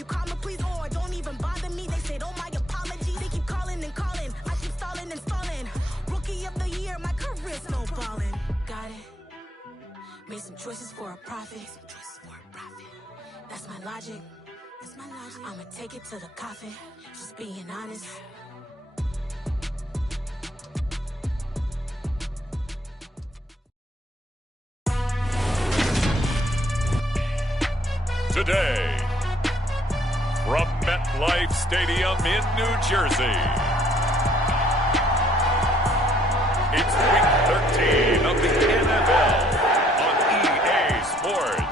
you call me, please, or don't even bother me. They said, oh, my apology. They keep calling and calling. I keep stalling and stalling. Rookie of the year, my career's snowballing. Got it. Made some choices for a profit. That's my logic. I'ma take it to the coffin. Just being honest. Today, from MetLife Stadium in New Jersey, it's Week 13 of the NFL on EA Sports.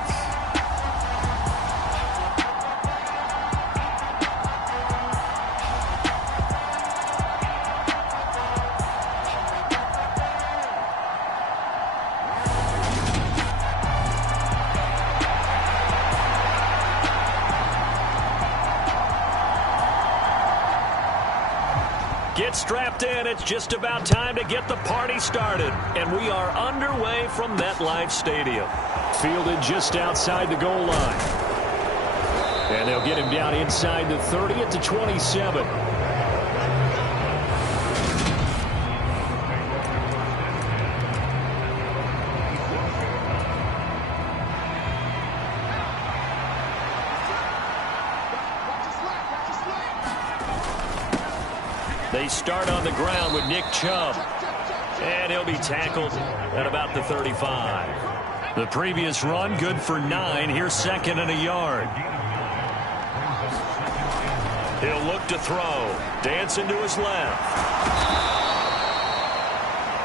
Get strapped in. It's just about time to get the party started. And we are underway from MetLife Stadium. Fielded just outside the goal line. And they'll get him down inside the 30 at the 27. They start on the ground with Nick Chubb. And he'll be tackled at about the 35. The previous run, good for 9. Here's second and a yard. He'll look to throw. Dancing to his left.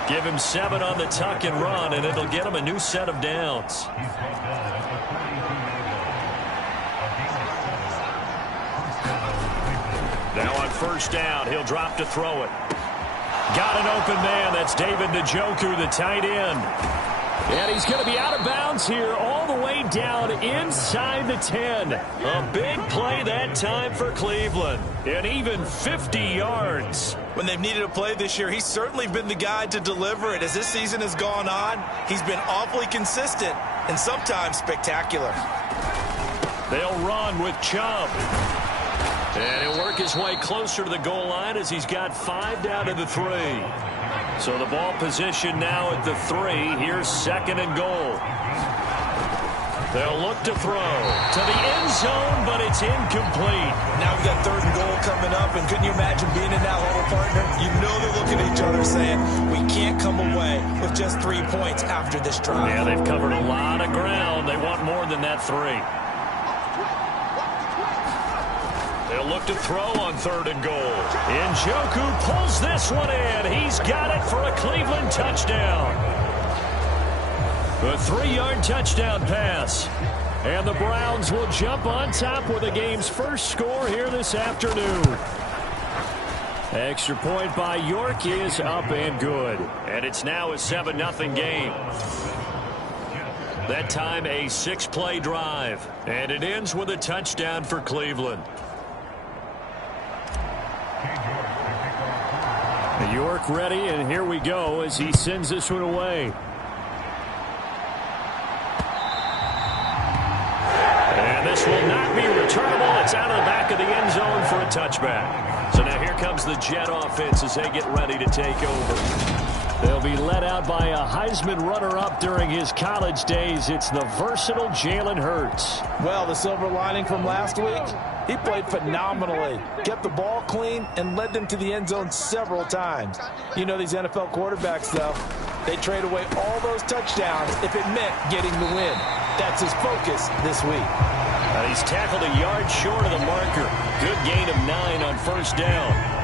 Give him 7 on the tuck and run, and it'll get him a new set of downs. Now on first down, he'll drop to throw it. Got an open man. That's David Njoku, the tight end. And he's going to be out of bounds here all the way down inside the 10. A big play that time for Cleveland. And even 50 yards. When they've needed a play this year, he's certainly been the guy to deliver it. As this season has gone on, he's been awfully consistent and sometimes spectacular. They'll run with Chubb. And he'll work his way closer to the goal line as he's got 5 down to the 3. So the ball position now at the 3. Here's second and goal. They'll look to throw to the end zone, but it's incomplete. Now we've got third and goal coming up, and couldn't you imagine being in that huddle, partner? You know they're looking at each other saying, we can't come away with just 3 points after this drive. Yeah, they've covered a lot of ground. They want more than that 3. They'll look to throw on third and goal. Njoku pulls this one in. He's got it for a Cleveland touchdown. A 3-yard touchdown pass. And the Browns will jump on top with the game's first score here this afternoon. Extra point by York is up and good. And it's now a 7-0 game. That time a 6-play drive. And it ends with a touchdown for Cleveland. York ready, and here we go as he sends this one away. And this will not be returnable. It's out of the back of the end zone for a touchback. So now here comes the Jet offense as they get ready to take over. They'll be led out by a Heisman runner-up during his college days. It's the versatile Jalen Hurts. Well, the silver lining from last week, he played phenomenally, kept the ball clean, and led them to the end zone several times. You know these NFL quarterbacks, though, they trade away all those touchdowns if it meant getting the win. That's his focus this week. He's tackled a yard short of the marker. Good gain of 9 on first down.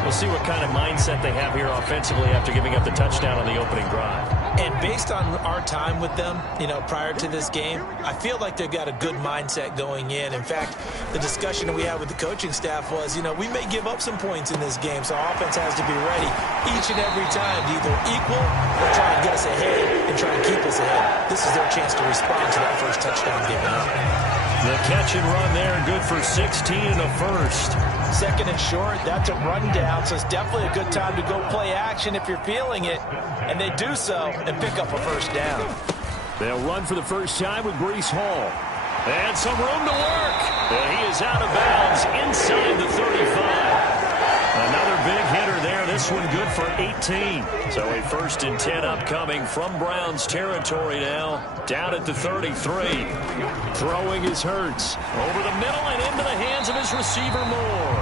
We'll see what kind of mindset they have here offensively after giving up the touchdown on the opening drive. And based on our time with them, prior to this game, I feel like they've got a good mindset going in. In fact, the discussion that we had with the coaching staff was, we may give up some points in this game, so our offense has to be ready each and every time to either equal or try and get us ahead and try and keep us ahead. This is their chance to respond to that first touchdown given up. The catch and run there, good for 16 and a first. Second and short, that's a rundown, so it's definitely a good time to go play action if you're feeling it. And they do so and pick up a first down. They'll run for the first time with Breece Hall. And some room to work. And he is out of bounds inside the 35. Another big hitter there. This one good for 18. So a 1st and 10 upcoming from Browns territory now. Down at the 33. Throwing is Hurts. Over the middle and into the hands of his receiver Moore.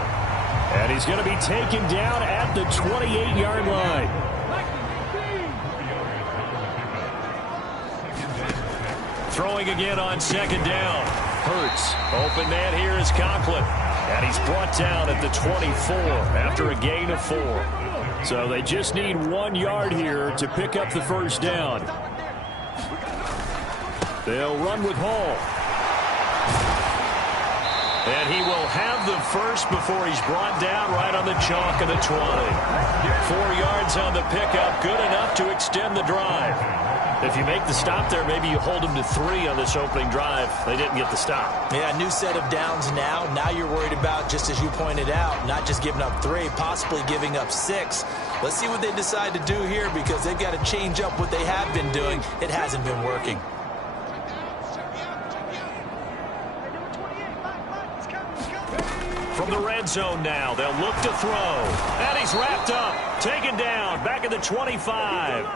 And he's going to be taken down at the 28-yard line. Throwing again on 2nd down. Hurts. Open man here is Conklin. And he's brought down at the 24 after a gain of 4. So they just need 1 yard here to pick up the 1st down. They'll run with Hall. And he will have the 1st before he's brought down right on the chalk of the 20. 4 yards on the pickup, good enough to extend the drive. If you make the stop there, maybe you hold them to 3 on this opening drive. They didn't get the stop. Yeah, new set of downs now. Now you're worried about, just as you pointed out, not just giving up 3, possibly giving up 6. Let's see what they decide to do here, because they've got to change up what they have been doing. It hasn't been working. From the red zone now, they'll look to throw. And he's wrapped up, taken down, back at the 25.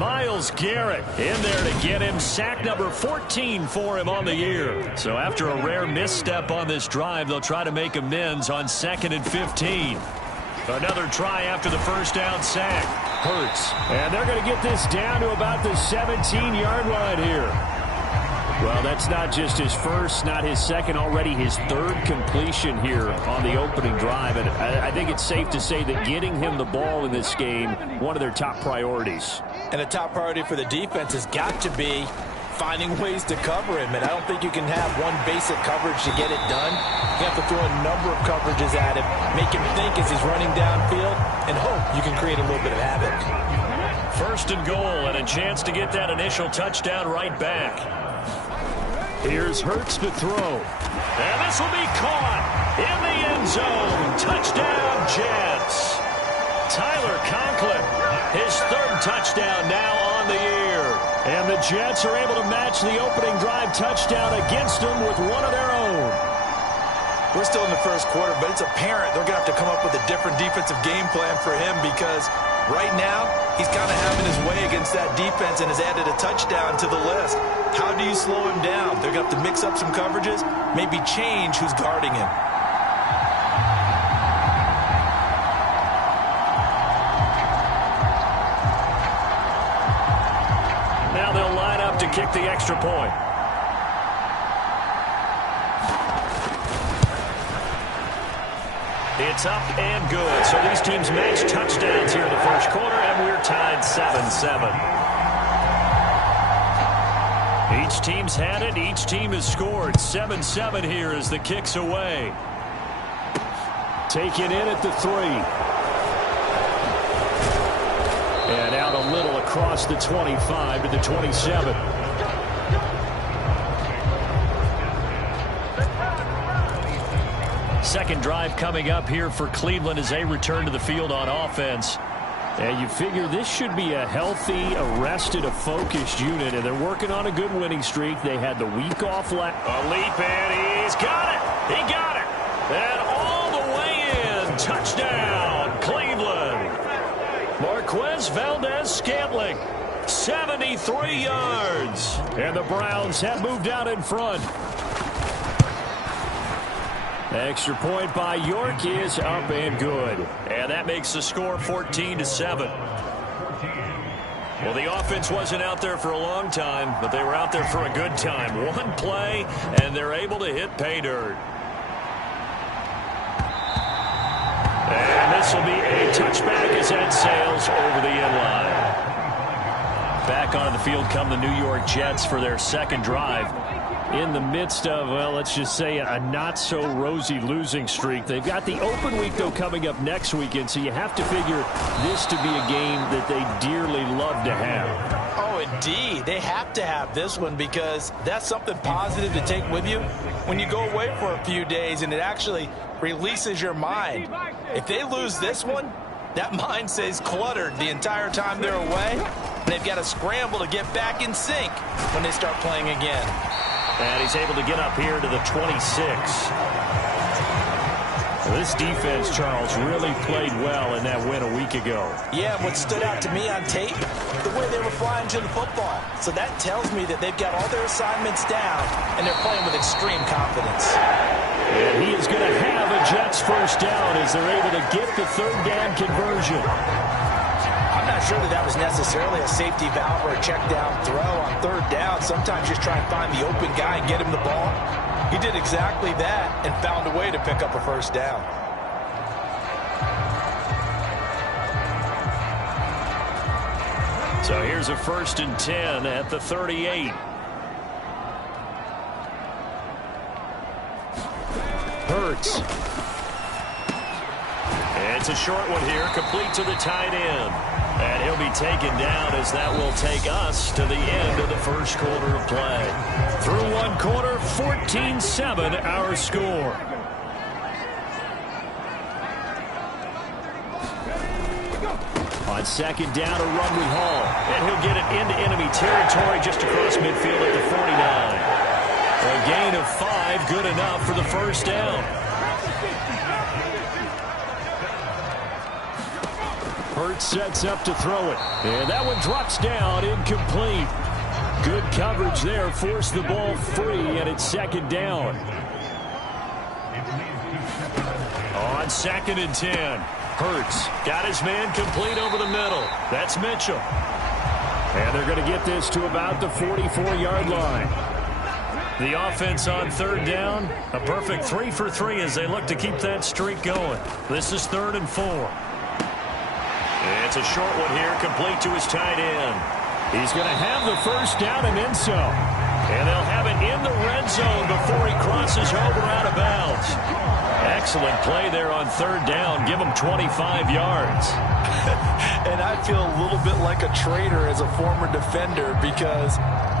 Myles Garrett in there to get him. Sack number 14 for him on the year. So after a rare misstep on this drive, they'll try to make amends on 2nd and 15. Another try after the 1st down sack. Hurts. And they're going to get this down to about the 17-yard line here. Well, that's not just his 1st, not his 2nd, already his 3rd completion here on the opening drive. And I think it's safe to say that getting him the ball in this game, one of their top priorities. And a top priority for the defense has got to be finding ways to cover him. And I don't think you can have one basic coverage to get it done. You have to throw a number of coverages at him, make him think as he's running downfield, and hope you can create a little bit of havoc. 1st and goal, and a chance to get that initial touchdown right back. Here's Hurts to throw. And this will be caught in the end zone. Touchdown, Jets. Tyler Conklin, his 3rd touchdown now on the year. And the Jets are able to match the opening drive touchdown against them with one of their own. We're still in the 1st quarter, but it's apparent they're going to have to come up with a different defensive game plan for him, because right now he's kind of having his way against that defense and has added a touchdown to the list. How do you slow him down? They're going to have to mix up some coverages, maybe change who's guarding him. Now they'll line up to kick the extra point. It's up and good. So these teams match touchdowns here in the 1st quarter, and we're tied 7-7. Each team's had it. Each team has scored. 7-7 here as the kick's away. Taken in at the 3. And out a little across the 25 to the 27. Second drive coming up here for Cleveland as they return to the field on offense. And you figure this should be a healthy, arrested, a focused unit, and they're working on a good winning streak. They had the week off last. A leap, and he's got it. He got it. And all the way in. Touchdown, Cleveland. Marquez Valdez-Scantling, 73 yards. And the Browns have moved out in front. Extra point by York is up and good. And that makes the score 14-7. Well, the offense wasn't out there for a long time, but they were out there for a good time. One play, and they're able to hit pay dirt. And this will be a touchback as that sails over the end line. Back onto the field come the New York Jets for their 2nd drive. In the midst of, well, let's just say a not-so-rosy losing streak. They've got the open week, though, coming up next weekend, so you have to figure this to be a game that they dearly love to have. Oh, indeed. They have to have this one, because that's something positive to take with you when you go away for a few days, and it actually releases your mind. If they lose this one, that mind stays cluttered the entire time they're away, and they've got to scramble to get back in sync when they start playing again. And he's able to get up here to the 26. Well, this defense, Charles, really played well in that win a week ago. Yeah, what stood out to me on tape, the way they were flying to the football. So that tells me that they've got all their assignments down, and they're playing with extreme confidence. And he is going to have a Jets first down as they're able to get the third down conversion. I'm not sure that was necessarily a safety valve or a check down throw on third down. Sometimes just try and find the open guy and get him the ball. He did exactly that and found a way to pick up a first down. So here's a 1st and 10 at the 38. Hurts. It's a short one here, complete to the tight end. And he'll be taken down as that will take us to the end of the first quarter of play. Through one quarter, 14-7 our score. On second down, a run with Hall. And he'll get it into enemy territory just across midfield at the 49. A gain of 5, good enough for the first down. Hurts sets up to throw it. And that one drops down, incomplete. Good coverage there, forced the ball free, and it's second down. On 2nd and 10. Hurts got his man complete over the middle. That's Mitchell. And they're going to get this to about the 44-yard line. The offense on third down, a perfect 3 for 3 as they look to keep that streak going. This is 3rd and 4. It's a short one here, complete to his tight end. He's going to have the first down and then some. And they'll have it in the red zone before he crosses over out of bounds. Excellent play there on third down. Give him 25 yards. And I feel a little bit like a traitor as a former defender because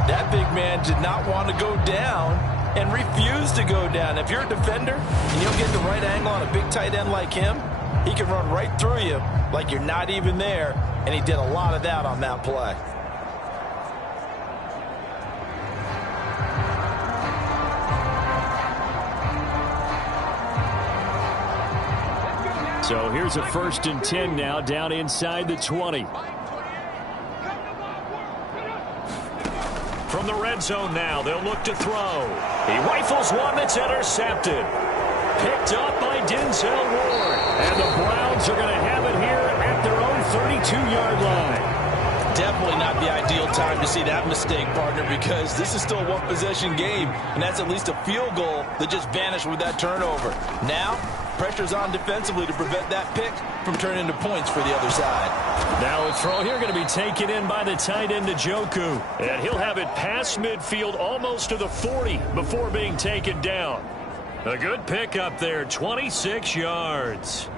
that big man did not want to go down and refused to go down. If you're a defender and you don't get the right angle on a big tight end like him, he can run right through you like you're not even there, and he did a lot of that on that play. So here's a 1st and 10 now, down inside the 20. From the red zone now, they'll look to throw. He rifles one that's intercepted. Picked up by Denzel Ward. And the Browns are going to have it here at their own 32-yard line. Definitely not the ideal time to see that mistake, partner, because this is still a one-possession game, and that's at least a field goal that just vanished with that turnover. Now, pressure's on defensively to prevent that pick from turning into points for the other side. Now a throw here going to be taken in by the tight end Njoku. And he'll have it past midfield almost to the 40 before being taken down. A good pickup there, 26 yards.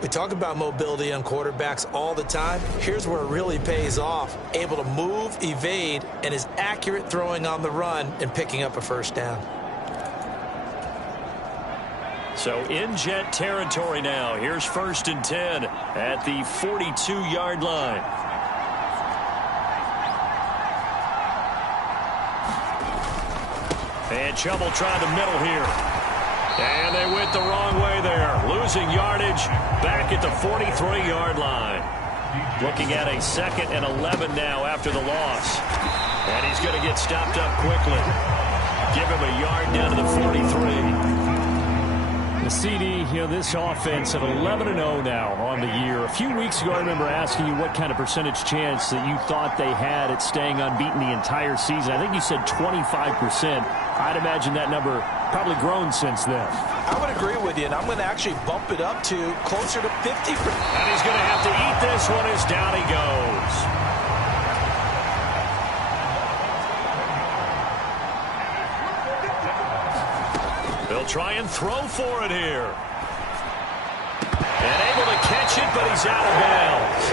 We talk about mobility on quarterbacks all the time. Here's where it really pays off. Able to move, evade, and is accurate throwing on the run and picking up a first down. So in Jet territory now. Here's 1st and 10 at the 42-yard line. And Chubb trying to middle here. And they went the wrong way there. Losing yardage back at the 43-yard line. Looking at a 2nd and 11 now after the loss. And he's going to get stopped up quickly. Give him a yard down to the 43. The CD, this offense at 11-0 now on the year. A few weeks ago, I remember asking you what kind of percentage chance that you thought they had at staying unbeaten the entire season. I think you said 25%. I'd imagine that number probably grown since then. I would agree with you, and I'm going to actually bump it up to closer to 50%. And he's going to have to eat this one as down he goes. They'll try and throw for it here. And able to catch it, but he's out of bounds.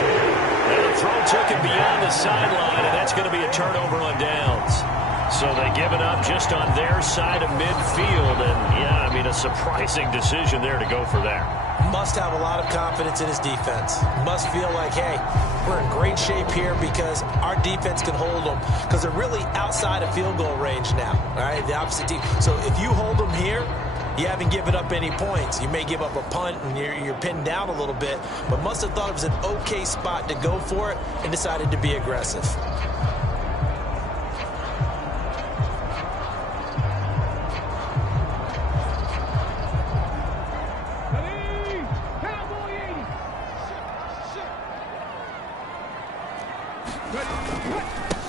And the throw took him beyond the sideline, and that's going to be a turnover on downs. So they give it up just on their side of midfield. And, yeah, I mean, a surprising decision there to go for that. Must have a lot of confidence in his defense. Must feel like, hey, we're in great shape here because our defense can hold them. Because they're really outside of field goal range now, all right, the opposite team. So if you hold them here, You haven't given up any points. You may give up a punt and you're pinned down a little bit, but must have thought it was an okay spot to go for it and decided to be aggressive.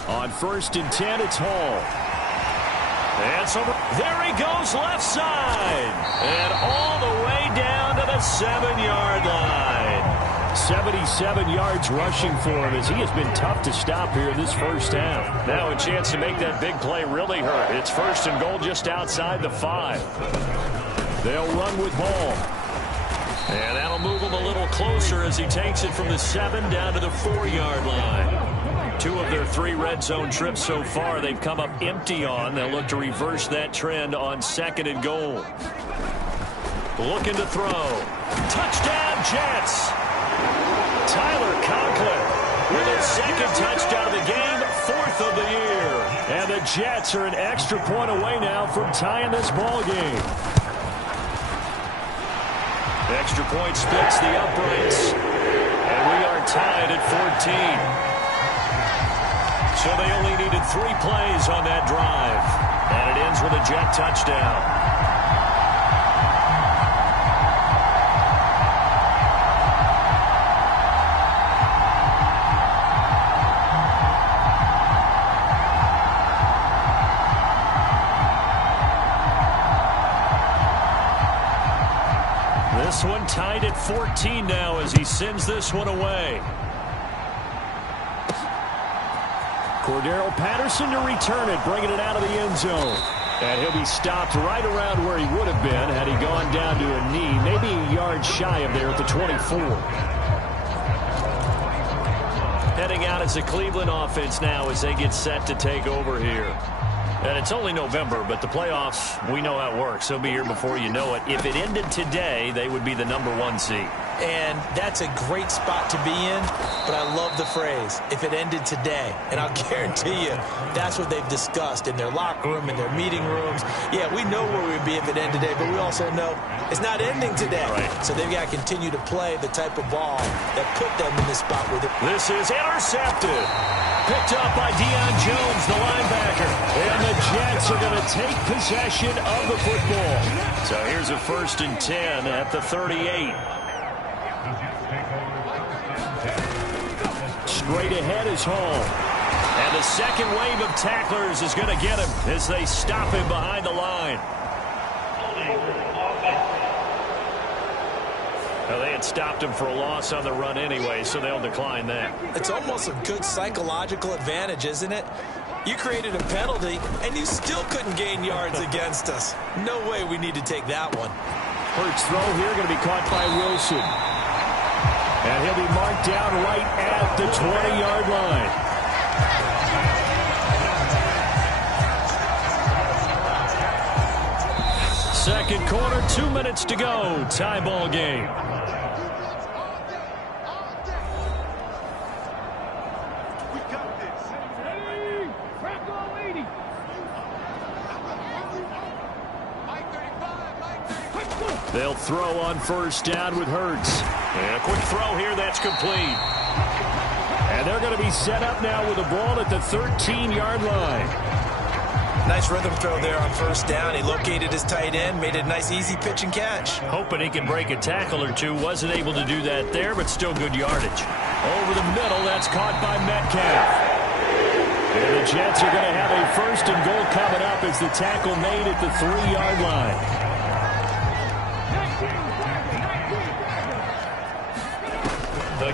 On 1st and 10, it's Hall. And so there he goes left side. And all the way down to the 7-yard line. 77 yards rushing for him as he has been tough to stop here in this first half. Now a chance to make that big play really hurt. It's 1st and goal just outside the 5. They'll run with Hall. And that'll move him a little closer as he takes it from the 7 down to the 4-yard line. 2 of their 3 red zone trips so far they've come up empty on. They'll look to reverse that trend on 2nd and goal. Looking to throw. Touchdown, Jets! Tyler Conklin with his 2nd touchdown of the game, 4th of the year. And the Jets are an extra point away now from tying this ball game. Extra point splits the uprights. And we are tied at 14. So they only needed 3 plays on that drive. And it ends with a Jet touchdown. This one tied at 14 now as he sends this one away. Cordero Patterson to return it, bringing it out of the end zone. And he'll be stopped right around where he would have been had he gone down to a knee, maybe a yard shy of there at the 24. Heading out as a Cleveland offense now as they get set to take over here. And it's only November, but the playoffs, we know how it works. They'll be here before you know it. If it ended today, they would be the #1 seed. And that's a great spot to be in, but I love the phrase, if it ended today. And I'll guarantee you, that's what they've discussed in their locker room, in their meeting rooms. Yeah, we know where we'd be if it ended today, but we also know it's not ending today. Right. So they've got to continue to play the type of ball that put them in this spot with it. This is intercepted. Picked up by Deion Jones, the linebacker. And the Jets are going to take possession of the football. So here's a 1st and 10 at the 38. Straight ahead is Hall. And the second wave of tacklers is going to get him as they stop him behind the line. Well, they had stopped him for a loss on the run anyway, so they'll decline that. It's almost a good psychological advantage, isn't it? You created a penalty, and you still couldn't gain yards against us. No way we need to take that one. Hurts throw here going to be caught by Wilson. And he'll be marked down right at the 20-yard line. Second quarter, 2 minutes to go. Tie ball game. They'll throw on 1st down with Hurts. And a quick throw here that's complete. And they're going to be set up now with the ball at the 13-yard line. Nice rhythm throw there on 1st down. He located his tight end, made it a nice easy pitch and catch. Hoping he can break a tackle or two. Wasn't able to do that there, but still good yardage. Over the middle, that's caught by Metcalf. And the Jets are going to have a 1st and goal coming up as the tackle made at the 3-yard line.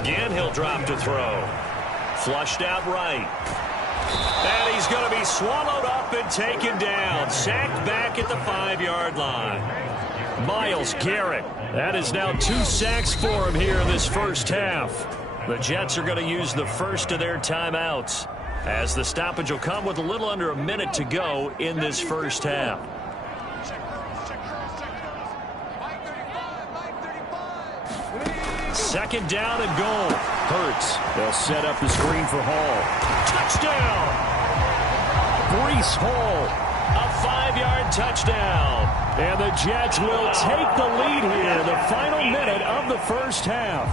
Again, he'll drop to throw. Flushed out right. And he's going to be swallowed up and taken down. Sacked back at the 5-yard line. Myles Garrett. That is now 2 sacks for him here in this first half. The Jets are going to use the first of their timeouts, as the stoppage will come with a little under a minute to go in this first half. Second down and goal. Hurts. They'll set up the screen for Hall. Touchdown! Breece Hall, a 5-yard touchdown. And the Jets will take the lead here in the final minute of the first half.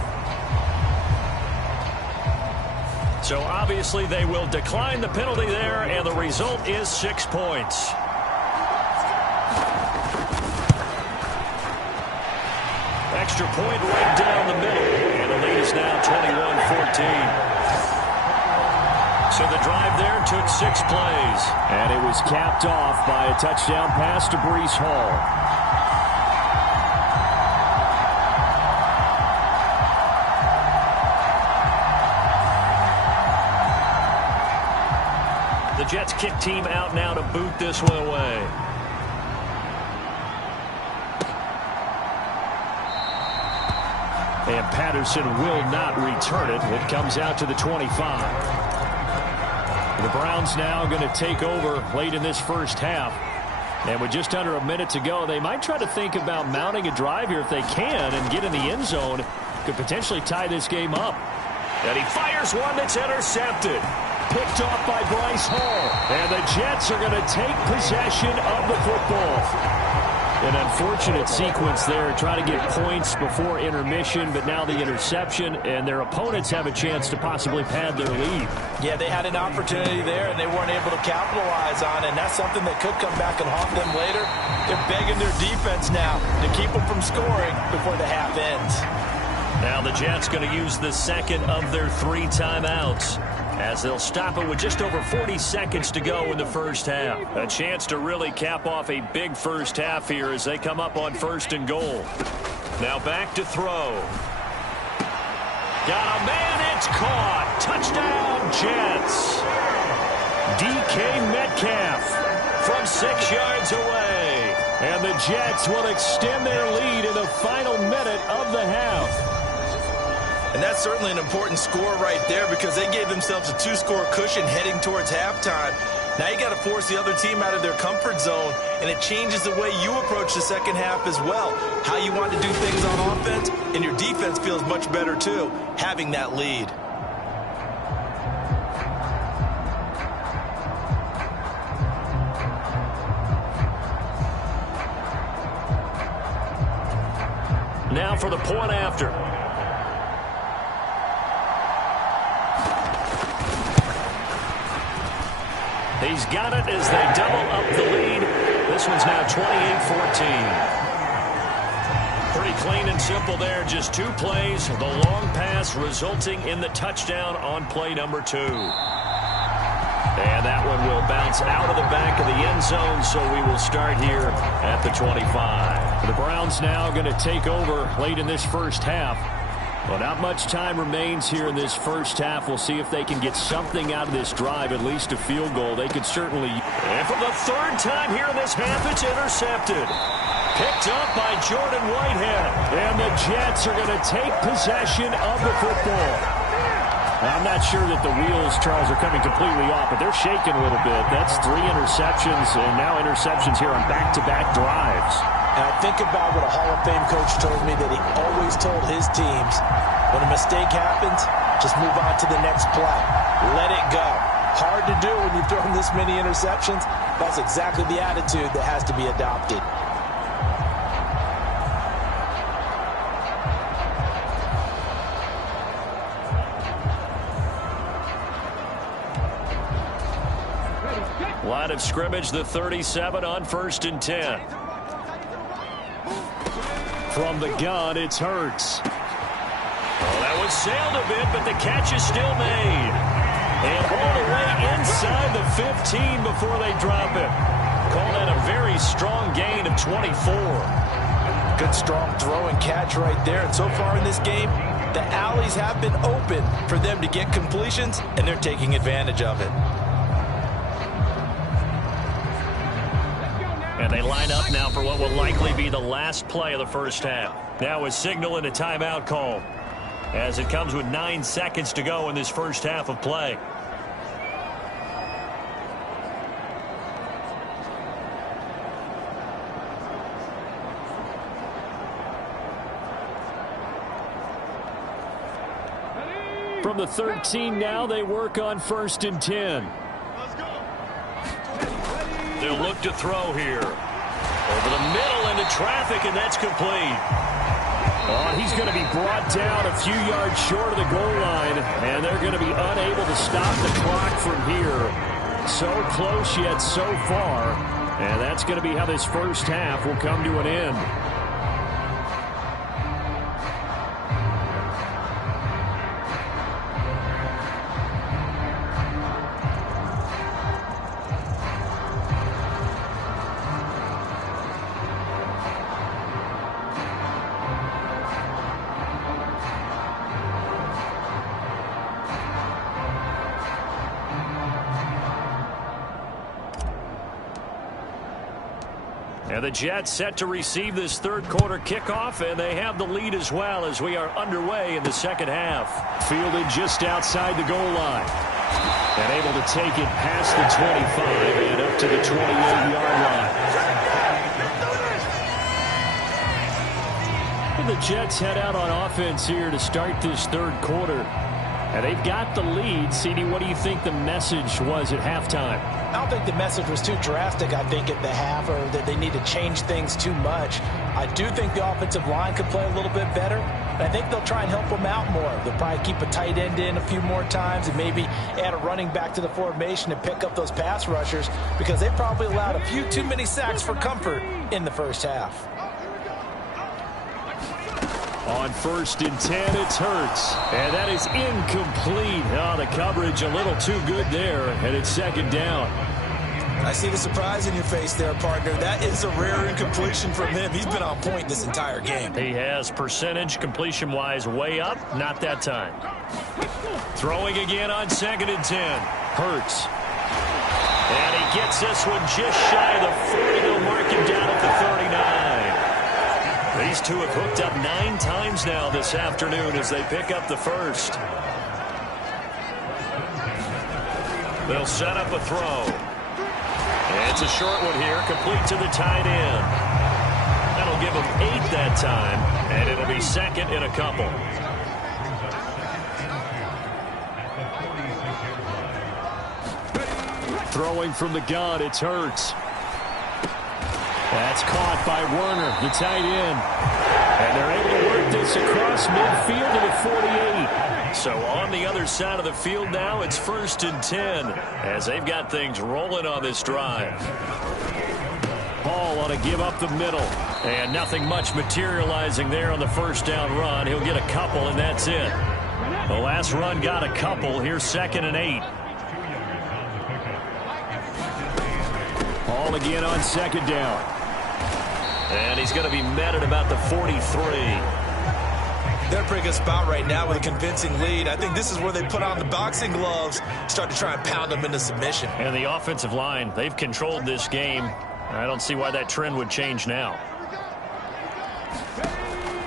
So obviously they will decline the penalty there, and the result is 6 points. Extra point right down the middle, and the lead is now 21-14. So the drive there took 6 plays. And it was capped off by a touchdown pass to Breece Hall. The Jets kick team out now to boot this one away. And Patterson will not return it. It comes out to the 25. The Browns now going to take over late in this first half. And with just under a minute to go, they might try to think about mounting a drive here if they can and get in the end zone. Could potentially tie this game up. And he fires one that's intercepted. Picked off by Breece Hall. And the Jets are going to take possession of the football. An unfortunate sequence there, trying to get points before intermission, but now the interception, and their opponents have a chance to possibly pad their lead. Yeah, they had an opportunity there, and they weren't able to capitalize on it, and that's something that could come back and haunt them later. They're begging their defense now to keep them from scoring before the half ends. Now the Jets going to use the second of their 3 timeouts, as they'll stop it with just over 40 seconds to go in the first half. A chance to really cap off a big first half here as they come up on 1st and goal. Now back to throw. Got a man, it's caught. Touchdown, Jets. DK Metcalf from 6 yards away. And the Jets will extend their lead in the final minute of the half. And that's certainly an important score right there because they gave themselves a 2-score cushion heading towards halftime. Now you got to force the other team out of their comfort zone, and it changes the way you approach the second half as well. How you want to do things on offense, and your defense feels much better too, having that lead. Now for the point after. He's got it as they double up the lead. This one's now 28-14. Pretty clean and simple there. Just 2 plays. The long pass resulting in the touchdown on play number 2. And that one will bounce out of the back of the end zone, so we will start here at the 25. The Browns now going to take over late in this first half. Well, not much time remains here in this first half. We'll see if they can get something out of this drive, at least a field goal. They could certainly. And for the 3rd time here in this half, it's intercepted. Picked up by Jordan Whitehead. And the Jets are going to take possession of the football. Now, I'm not sure that the wheels, Charles, are coming completely off, but they're shaking a little bit. That's 3 interceptions, and now interceptions here on back-to-back drives. And I think about what a Hall of Fame coach told me, that he always told his teams, when a mistake happens, just move on to the next play. Let it go. Hard to do when you've thrown this many interceptions. That's exactly the attitude that has to be adopted. Line of scrimmage, the 37 on 1st and 10. From the gun, it's Hurts. Oh, that one sailed a bit, but the catch is still made. And all the way inside the 15 before they drop it. Call that a very strong gain of 24. Good strong throw and catch right there. And so far in this game, the alleys have been open for them to get completions, and they're taking advantage of it. And they line up now for what will likely be the last play of the first half. Now a signal and a timeout call, as it comes with 9 seconds to go in this first half of play. From the 13 now, they work on 1st and 10. They'll look to throw here. Over the middle into traffic, and that's complete. Oh, he's going to be brought down a few yards short of the goal line, and they're going to be unable to stop the clock from here. So close yet so far, and that's going to be how this first half will come to an end. And the Jets set to receive this third quarter kickoff, and they have the lead as well as we are underway in the second half. Fielded just outside the goal line. And able to take it past the 25 and up to the 28-yard line. And the Jets head out on offense here to start this third quarter. And they've got the lead. CD, what do you think the message was at halftime? I don't think the message was too drastic, I think, at the half, or that they need to change things too much. I do think the offensive line could play a little bit better, and I think they'll try and help them out more. They'll probably keep a tight end in a few more times and maybe add a running back to the formation to pick up those pass rushers, because they probably allowed a few too many sacks for comfort in the first half. On 1st and 10, it's Hurts. And that is incomplete. Oh, the coverage a little too good there, and it's second down. I see the surprise in your face there, partner. That is a rare incompletion from him. He's been on point this entire game. He has percentage completion-wise way up. Not that time. Throwing again on 2nd and 10. Hurts. And he gets this one just shy of the 40. They'll mark him down at the 39. These two have hooked up 9 times now this afternoon as they pick up the first. They'll set up a throw. It's a short one here, complete to the tight end. That'll give him 8 that time, and it'll be second in a couple. Throwing from the gun, it's Hurts. That's caught by Werner, the tight end. And they're able to work this across midfield to the 48. So on the other side of the field now, it's 1st and 10 as they've got things rolling on this drive. Hall on to give up the middle. And nothing much materializing there on the first down run. He'll get a couple, and that's it. The last run got a couple. Here's 2nd and 8. Hall again on 2nd down. And he's going to be met at about the 43. They're in a pretty good spot right now with a convincing lead. I think this is where they put on the boxing gloves, start to try and pound them into submission. And the offensive line, they've controlled this game. I don't see why that trend would change now.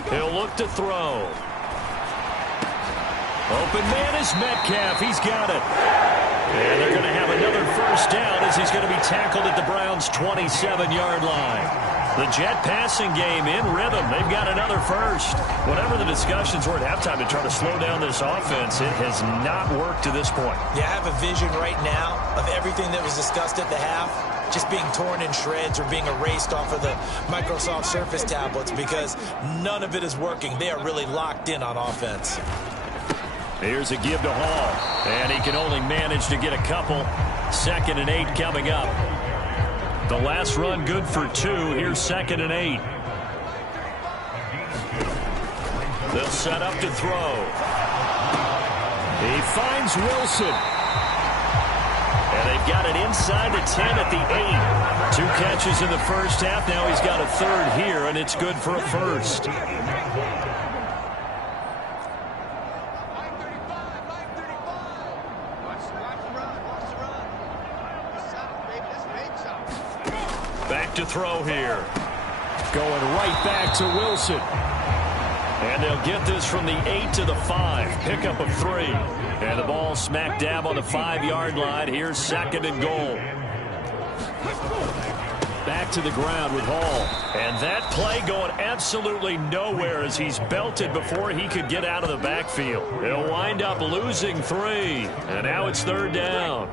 He'll look to throw. Open man is Metcalf. He's got it. And they're going to have another first down as he's going to be tackled at the Browns' 27-yard line. The Jet passing game in rhythm. They've got another first. Whatever the discussions were at halftime to try to slow down this offense, it has not worked to this point. Yeah, I have a vision right now of everything that was discussed at the half just being torn in shreds or being erased off of the Microsoft Surface tablets, because none of it is working. They are really locked in on offense. Here's a give to Hall, and he can only manage to get a couple. 2nd and 8 coming up. The last run good for 2. Here's 2nd and 8. They'll set up to throw. He finds Wilson. And they've got it inside the 10 at the 8. 2 catches in the first half. Now he's got a third here, and it's good for a first. Back to throw here. Going right back to Wilson. And they'll get this from the 8 to the 5. Pickup of 3. And the ball smack dab on the 5-yard line. Here's 2nd and goal. Back to the ground with Hall. And that play going absolutely nowhere as he's belted before he could get out of the backfield. They'll wind up losing 3. And now it's 3rd down.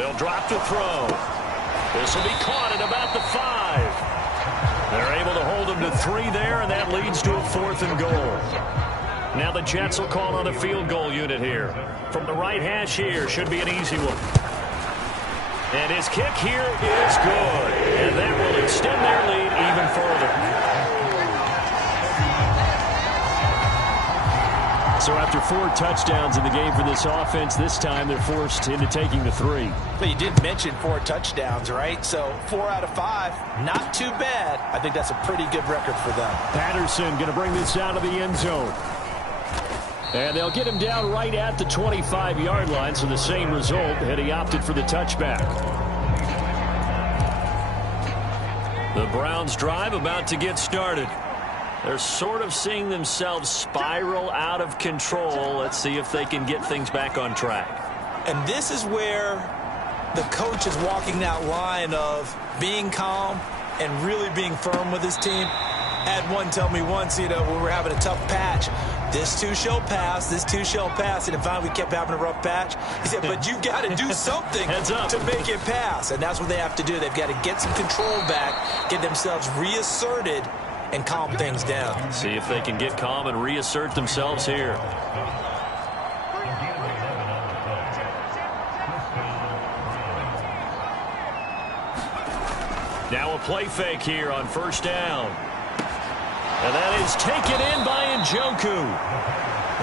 They'll drop the throw. This will be caught at about the 5. They're able to hold them to 3 there, and that leads to a 4th and goal. Now the Jets will call on a field goal unit here. From the right hash here, should be an easy one. And his kick here is good. And that will extend their lead even further. So after 4 touchdowns in the game for this offense, this time they're forced into taking the 3. But you did mention 4 touchdowns, right? So 4 out of 5, not too bad. I think that's a pretty good record for them. Patterson going to bring this out of the end zone. And they'll get him down right at the 25-yard line, so the same result had he opted for the touchback. The Browns drive about to get started. They're sort of seeing themselves spiral out of control. Let's see if they can get things back on track. And this is where the coach is walking that line of being calm and really being firm with his team. I had one tell me once, when we were having a tough patch, this too shall pass, this too shall pass. And finally we kept having a rough patch. He said, but you got to do something to make it pass. And that's what they have to do. They've got to get some control back, get themselves reasserted, and calm things down. See if they can get calm and reassert themselves here. Now a play fake here on 1st down. And that is taken in by Njoku.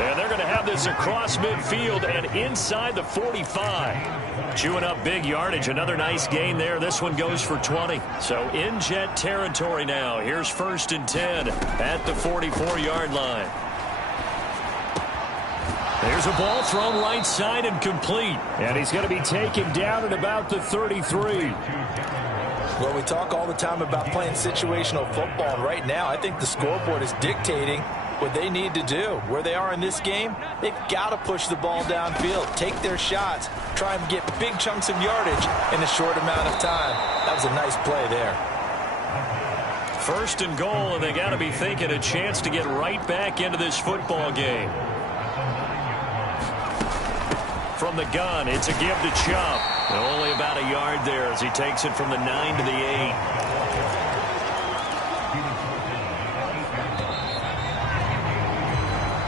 And they're going to have this across midfield and inside the 45. Chewing up big yardage. Another nice gain there. This one goes for 20. So in Jet territory now. Here's 1st and 10 at the 44-yard line. There's a ball thrown right side and complete. And he's going to be taken down at about the 33. Well, we talk all the time about playing situational football. And right now, I think the scoreboard is dictating what they need to do. Where they are in this game, they've got to push the ball downfield, take their shots, try and get big chunks of yardage in a short amount of time. That was a nice play there. 1st and goal, and they got to be thinking a chance to get right back into this football game. From the gun, it's a give to Chubb. And only about a yard there as he takes it from the 9 to the 8.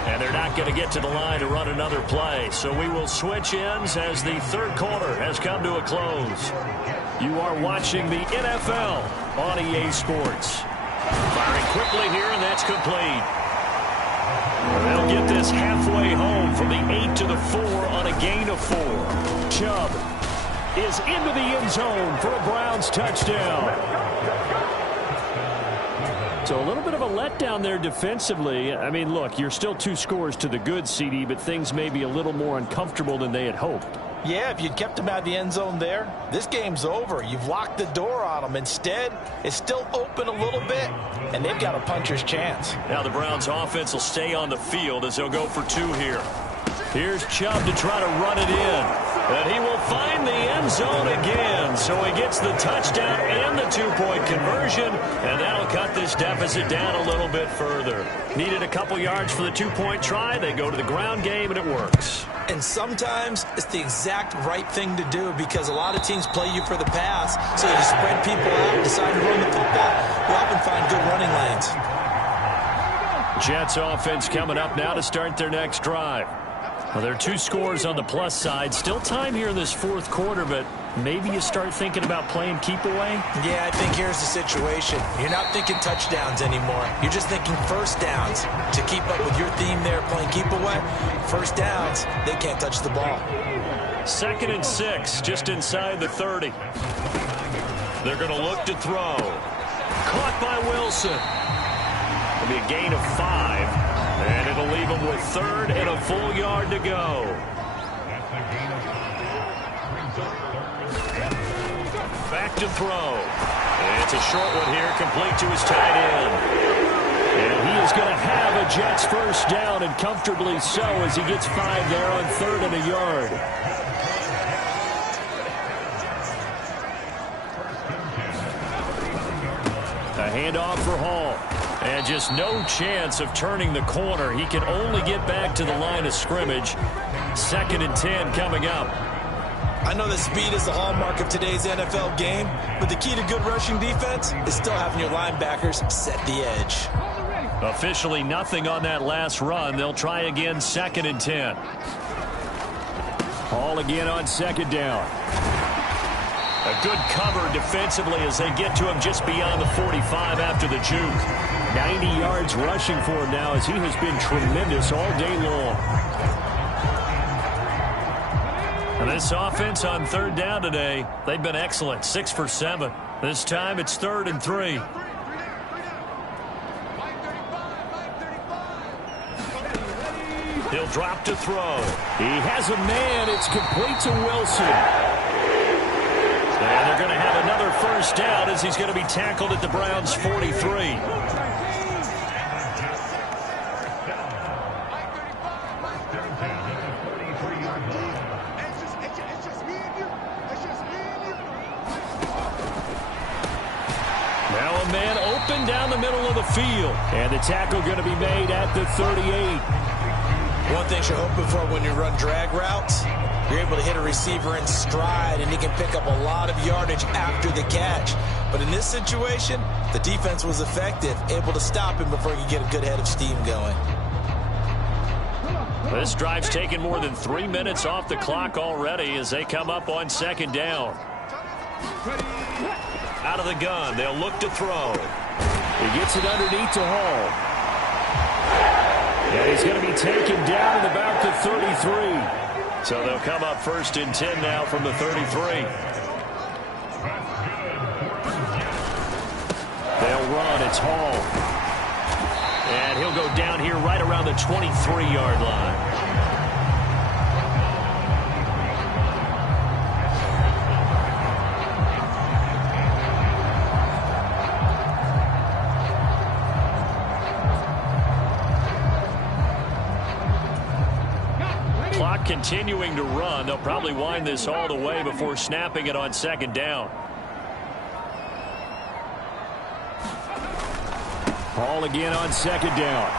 And they're not going to get to the line to run another play. So we will switch ends as the 3rd quarter has come to a close. You are watching the NFL on EA Sports. Firing quickly here, and that's complete. They'll get this halfway home from the 8 to the 4 on a gain of 4. Chubb is into the end zone for a Browns touchdown. So a little bit of a letdown there defensively. I mean, look, you're still 2 scores to the good, CD, but things may be a little more uncomfortable than they had hoped. Yeah, if you'd kept him out of the end zone there, this game's over. You've locked the door on him. Instead, it's still open a little bit, and they've got a puncher's chance. Now the Browns offense will stay on the field as they'll go for 2 here. Here's Chubb to try to run it in. And he will find the end zone again. So he gets the touchdown and the 2-point conversion. And that'll cut this deficit down a little bit further. Needed a couple yards for the 2-point try. They go to the ground game, and it works. And sometimes it's the exact right thing to do because a lot of teams play you for the pass. So you spread people out and decide to run the football. You often find good running lanes. Jets offense coming up now to start their next drive. Well, there are 2 scores on the plus side. Still time here in this 4th quarter, but maybe you start thinking about playing keep away? Yeah, I think here's the situation. You're not thinking touchdowns anymore. You're just thinking 1st downs. To keep up with your theme there, playing keep away, 1st downs, they can't touch the ball. 2nd and 6, just inside the 30. They're going to look to throw. Caught by Wilson. It'll be a gain of 5. And it'll leave them with 3rd and a full yard to go. Back to throw. It's a short one here, complete to his tight end. And he is going to have a Jets 1st down, and comfortably so as he gets 5 there on 3rd and a yard. A handoff for Hall. And just no chance of turning the corner. He can only get back to the line of scrimmage. 2nd and 10 coming up. I know that speed is the hallmark of today's NFL game, but the key to good rushing defense is still having your linebackers set the edge. Officially nothing on that last run. They'll try again 2nd and 10. Hall again on 2nd down. A good cover defensively as they get to him just beyond the 45 after the juke. 90 yards rushing for him now as he has been tremendous all day long. And this offense on 3rd down today, they've been excellent. 6 for 7. This time it's 3rd and 3. He'll drop to throw. He has a man. It's complete to Wilson. And they're going to have another 1st down as he's going to be tackled at the Browns' 43. Now a man open down the middle of the field. And the tackle going to be made at the 38. One thing you're hoping for when you run drag routes, you're able to hit a receiver in stride, and he can pick up a lot of yardage after the catch. But in this situation, the defense was effective, able to stop him before he could get a good head of steam going. This drive's taken more than 3 minutes off the clock already as they come up on 2nd down. Out of the gun, they'll look to throw. He gets it underneath to Hall. And he's going to be taken down at about the 33. So they'll come up 1st and 10 now from the 33. They'll run. It's Hall. And he'll go down here right around the 23-yard line. Clock continuing to run. They'll probably wind this all the way before snapping it on 2nd down. Hall again on 2nd down.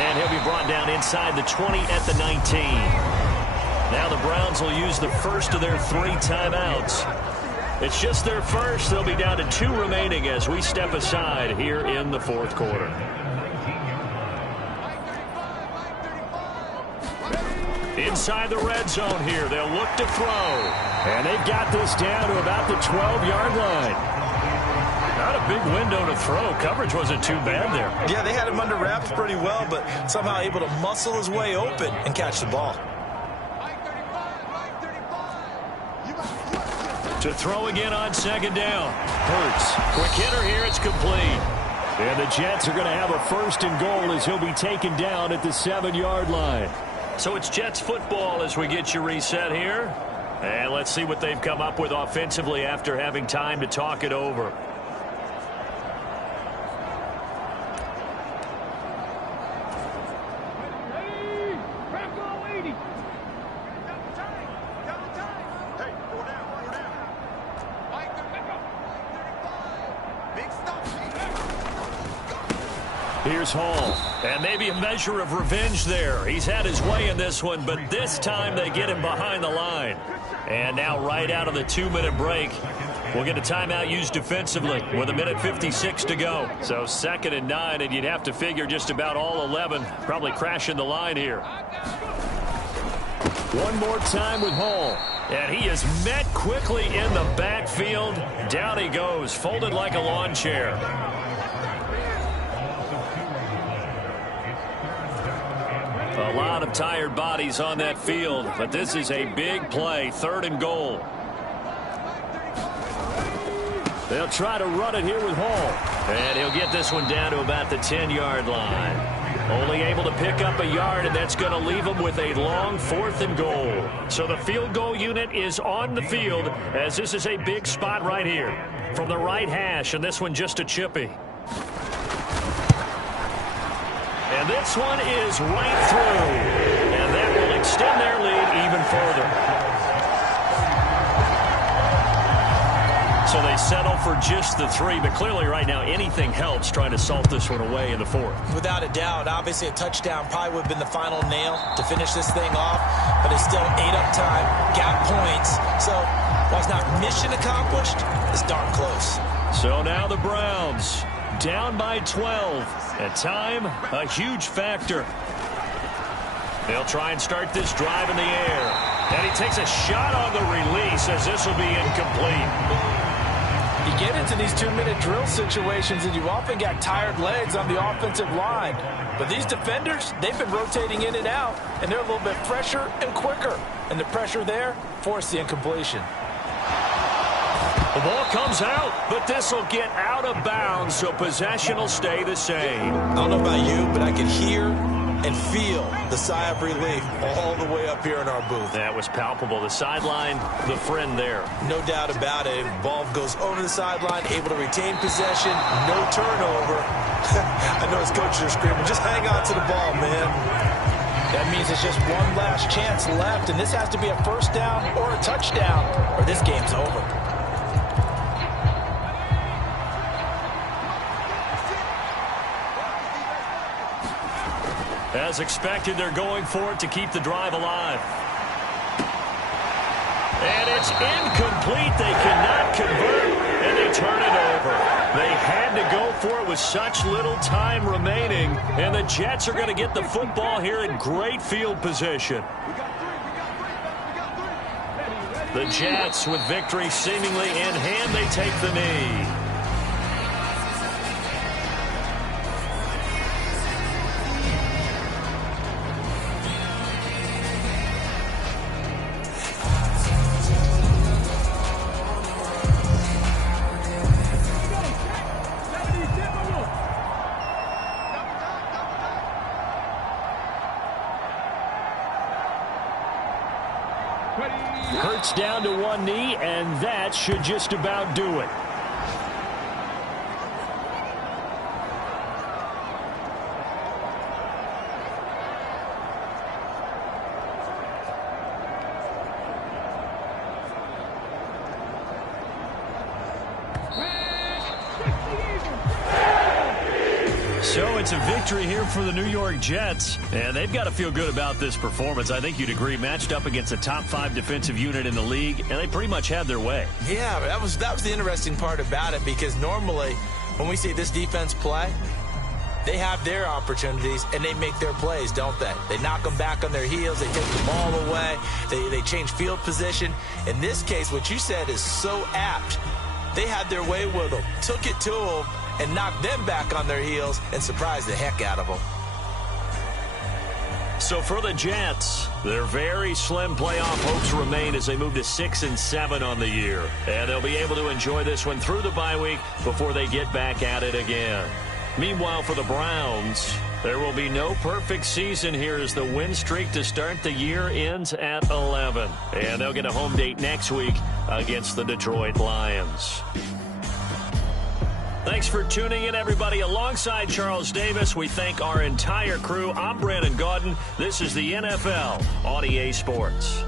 And he'll be brought down inside the 20 at the 19. Now the Browns will use the first of their 3 timeouts. It's just their first. They'll be down to 2 remaining as we step aside here in the 4th quarter. Inside the red zone here. They'll look to throw. And they've got this down to about the 12-yard line. Not a big window to throw. Coverage wasn't too bad there. Yeah, they had him under wraps pretty well, but somehow able to muscle his way open and catch the ball. To throw again on 2nd down. Hurts. Quick hitter here. It's complete. And the Jets are going to have a 1st and goal as he'll be taken down at the 7-yard line. So it's Jets football as we get you reset here. And let's see what they've come up with offensively after having time to talk it over. Here's Hall. And maybe a measure of revenge there. He's had his way in this one, but this time they get him behind the line. And now right out of the 2-minute break, we'll get a timeout used defensively with 1:56 to go. So 2nd and 9, and you'd have to figure just about all 11 probably crashing the line here. One more time with Hall. And he is met quickly in the backfield. Down he goes, folded like a lawn chair. A lot of tired bodies on that field, but this is a big play, 3rd and goal. They'll try to run it here with Hall. And he'll get this one down to about the 10-yard line. Only able to pick up a yard, and that's going to leave him with a long 4th and goal. So the field goal unit is on the field as this is a big spot right here. From the right hash, and this one just a chippy. And this one is right through. And that will extend their lead even further. So they settle for just the 3, but clearly right now anything helps trying to salt this one away in the 4th. Without a doubt, obviously a touchdown probably would have been the final nail to finish this thing off, but they still ate up time, got points. So while it's not mission accomplished, it's darn close. So now the Browns down by 12. At time, a huge factor. They'll try and start this drive in the air. And he takes a shot on the release as this will be incomplete. You get into these 2-minute drill situations and you often got tired legs on the offensive line. But these defenders, they've been rotating in and out, and they're a little bit fresher and quicker. And the pressure there forced the incompletion. The ball comes out, but this will get out of bounds, so possession will stay the same. I don't know about you, but I can hear and feel the sigh of relief all the way up here in our booth. That was palpable. The sideline, the friend there. No doubt about it. Ball goes over the sideline, able to retain possession, no turnover. I know his coaches are screaming, just hang on to the ball, man. That means it's just one last chance left, and this has to be a first down or a touchdown, or this game's over. As expected, they're going for it to keep the drive alive. And it's incomplete. They cannot convert, and they turn it over. They had to go for it with such little time remaining, and the Jets are going to get the football here in great field position. The Jets, with victory seemingly in hand, they take the knee. Hurts down to one knee, and that should just about do it. So it's a victory here for the New York Jets, and they've got to feel good about this performance. I think you'd agree, matched up against a top 5 defensive unit in the league, and they pretty much had their way. Yeah, that was the interesting part about it, because normally when we see this defense play, they have their opportunities and they make their plays, don't they? They knock them back on their heels, they take the ball away, they change field position. In this case, what you said is so apt. They had their way with them, took it to them, and knocked them back on their heels and surprised the heck out of them. So for the Jets, their very slim playoff hopes remain as they move to 6-7 on the year. And they'll be able to enjoy this one through the bye week before they get back at it again. Meanwhile, for the Browns, there will be no perfect season here as the win streak to start the year ends at 11. And they'll get a home date next week against the Detroit Lions. Thanks for tuning in, everybody. Alongside Charles Davis, we thank our entire crew. I'm Brandon Gaudin. This is the NFL on EA Sports.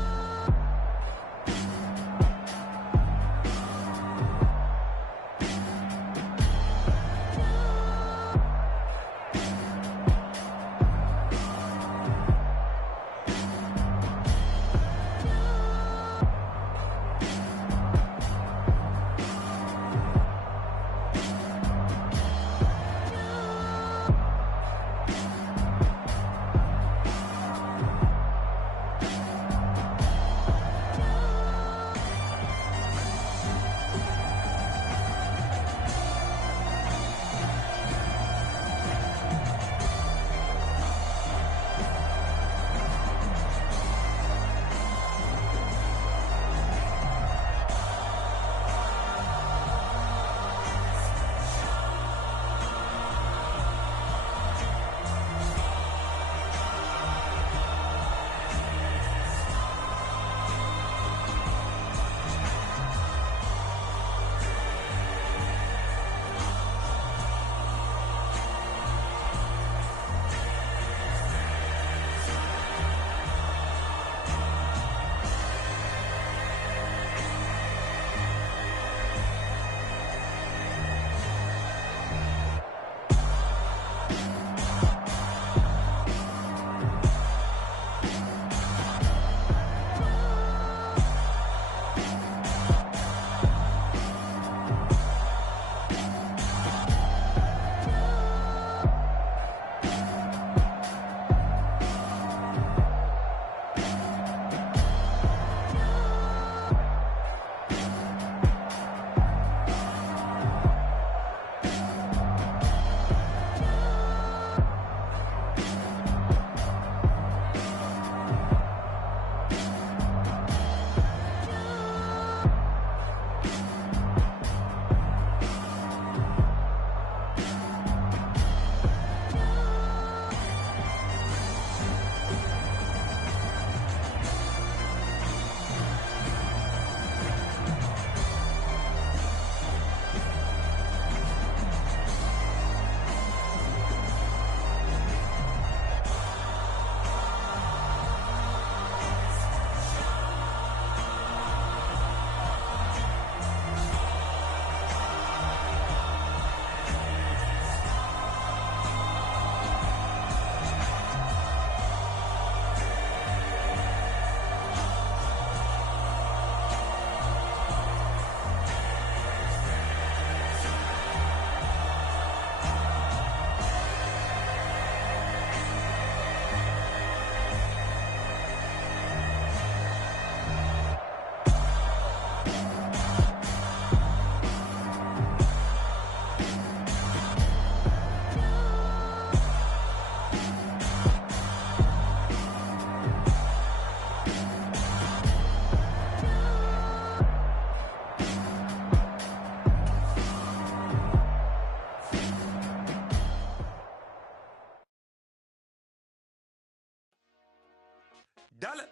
Dollar.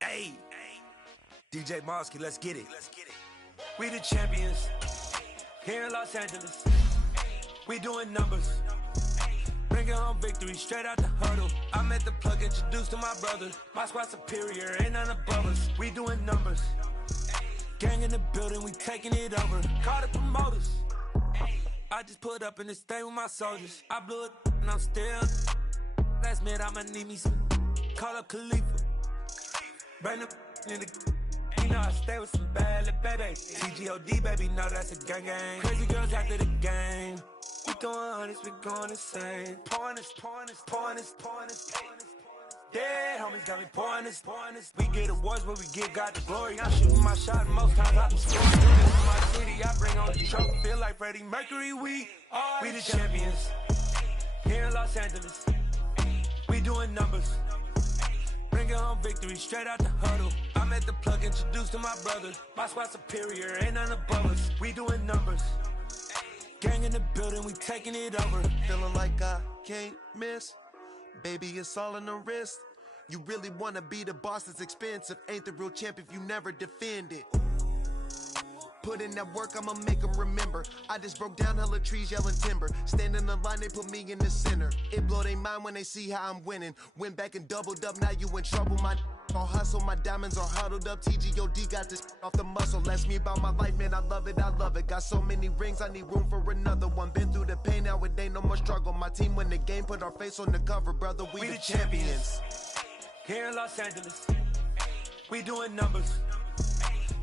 Hey, DJ Mosky, let's get it. We the champions here in Los Angeles. We doing numbers. Bringing home victory straight out the huddle. I'm at the plug, introduced to my brothers. My squad superior, ain't none above us. We doing numbers. Gang in the building, we taking it over. Call the promoters. I just put up in this thing with my soldiers. I blew it and I'm still. Last minute I'ma need me some. Call up Khalifa. Bring them in the. You know I stay with some bad little baby. TGOD baby, know that's a gang gang. Crazy girls after the game. We throwing hundreds, we going insane. Pouring this. Dead homies got me pouring this. We get awards, but we give God the glory. I'm shooting my shot, and most times I be scoring. Do this in my city, I bring on the trophy. Feel like Freddie Mercury, we the champions. Here in Los Angeles, we doing numbers. Bringing home victory straight out the huddle. I'm at the plug, introduced to my brothers. My squad superior, ain't none above us. We doing numbers. Gang in the building, we taking it over. Feeling like I can't miss. Baby, it's all in the wrist. You really wanna be the boss, it's expensive. Ain't the real champ if you never defend it. Put in that work, I'ma make them remember. I just broke down hella trees, yelling timber. Stand in the line, they put me in the center. It blow their mind when they see how I'm winning. Went back and doubled up, now you in trouble. My all hustle, my diamonds are huddled up. TGOD got this off the muscle. Ask me about my life, man, I love it. Got so many rings, I need room for another one. Been through the pain, now it ain't no more struggle. My team win the game, put our face on the cover, brother. We the champions. Here in Los Angeles, we doing numbers.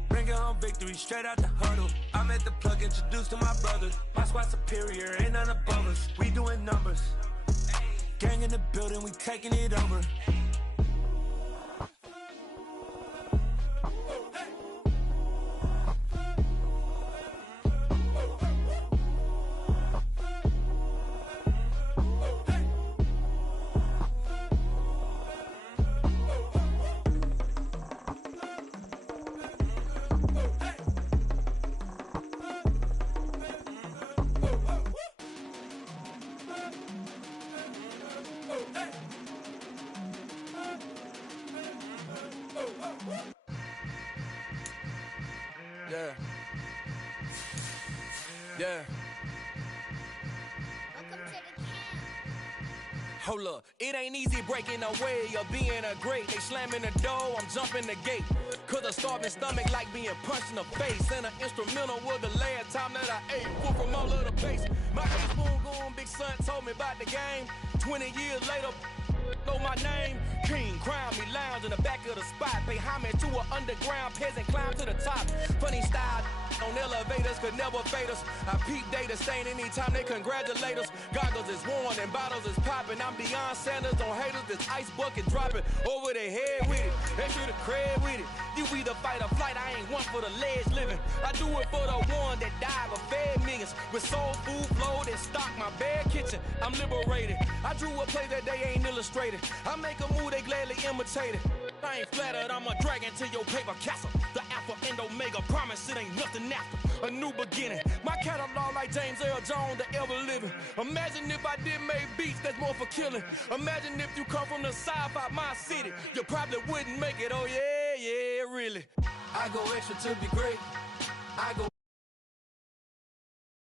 Bringing home victory straight out the huddle. I'm at the plug, introduced to my brothers. My squad superior, ain't none above us. We doing numbers. Gang in the building, we taking it over. Yeah. Hold up, it ain't easy breaking away or being a great. They slamming the door, I'm jumping the gate. Cause a starving stomach like being punched in the face. And an instrumental was the last time that I ate food from all of the base. My A-spoon goon, big son told me about the game. 20 years later, know my name. King, crown me, lounge in the back of the spot. Pay homage to an underground peasant, climb to the top. Funny style on elevators could never fade us. I peep data stain anytime they congratulate us. Goggles is worn and bottles is popping. I'm Deion Sanders on haters, this ice bucket dropping over their head with it. They should have cred with it. You either fight or flight, I ain't one for the ledge living. I do it for the one that died or fed millions. With soul food flowed and stocked my bare kitchen. I'm liberated. I drew a play that they ain't illustrated. I make a move, they gladly imitate it. I ain't flattered, I'm a dragon to your paper castle. The Alpha and Omega, promise it ain't nothing after. A new beginning. My catalog like James Earl Jones, the ever living. Imagine if I did make beats that's more for killing. Imagine if you come from the south out my city. You probably wouldn't make it, oh yeah, really. I go extra to be great. I go